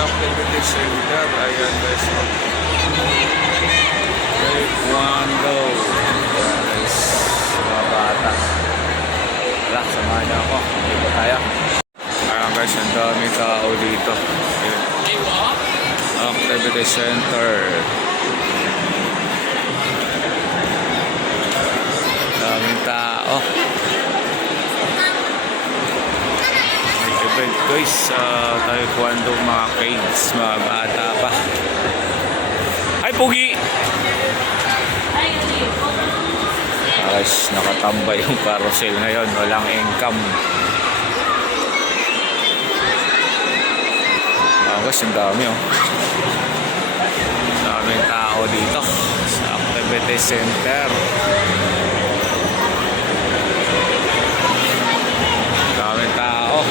sa activity center. Ayan guys. Taekwondo. Ayan guys. Mga bata. Wala, samahan niyo ako. Dito tayo. Ayan guys, ang daming tao dito. Ayan. Activity center. Daming tao. May event guys. Taekwondo mga kids. Mga bata pa. Ay, Pugi! Guys, nakatambay yung carousel ngayon. Walang income. Guys, ang dami oh. Daming tao dito sa activity center. Daming tao.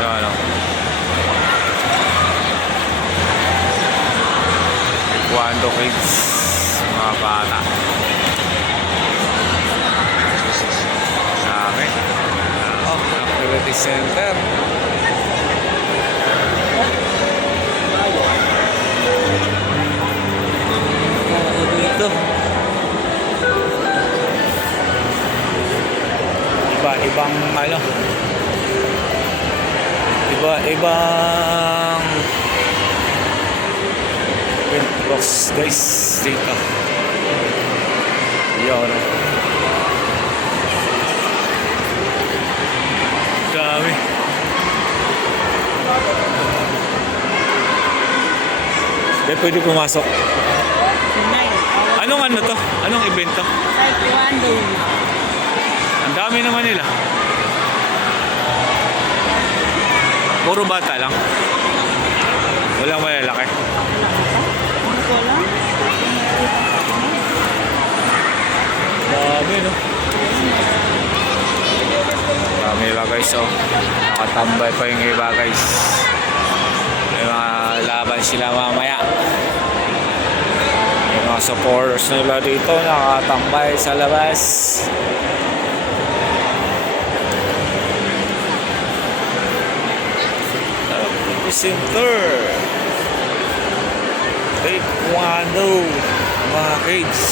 Yan oh. Taekwondo kids, mga bata. Dami. Activity center. Dito. Iba-ibang ano. Iba-ibang box guys dito. Yan. Dami. Dahil pwede pumasok. Anong ano to? Anong event to? Taekwondo. Ang dami naman nila. Puro bata lang. Walang malalaki. Ano ko lang? Dami no? Dami nila guys oh. Nakatambay pa yung iba guys. May mga laban sila mamaya. May mga supporters nila dito nakatambay sa labas. Center. Taekwondo mga kids.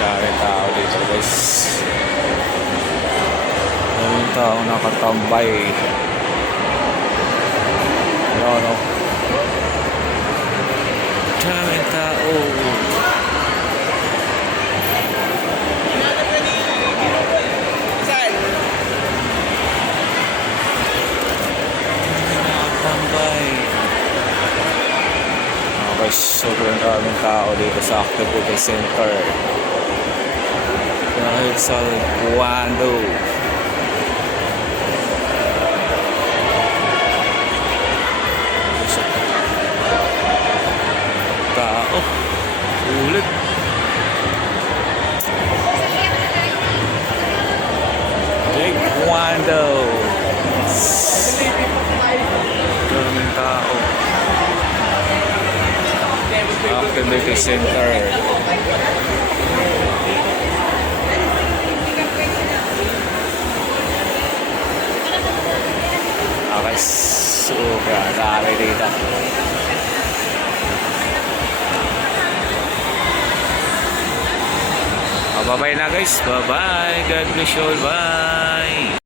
Dami tao dito guys. Daming tao nakatambay. Ayan o. Daming tao. Nakatambay. Okay, sobrang daming tao dito sa activity center. Dahil sa Taekwondo. Tao. Ulit. Taekwondo. Daming tao. Activity center. Okay, super dami dito. Bye-bye na guys. Bye-bye. God bless you all. Bye.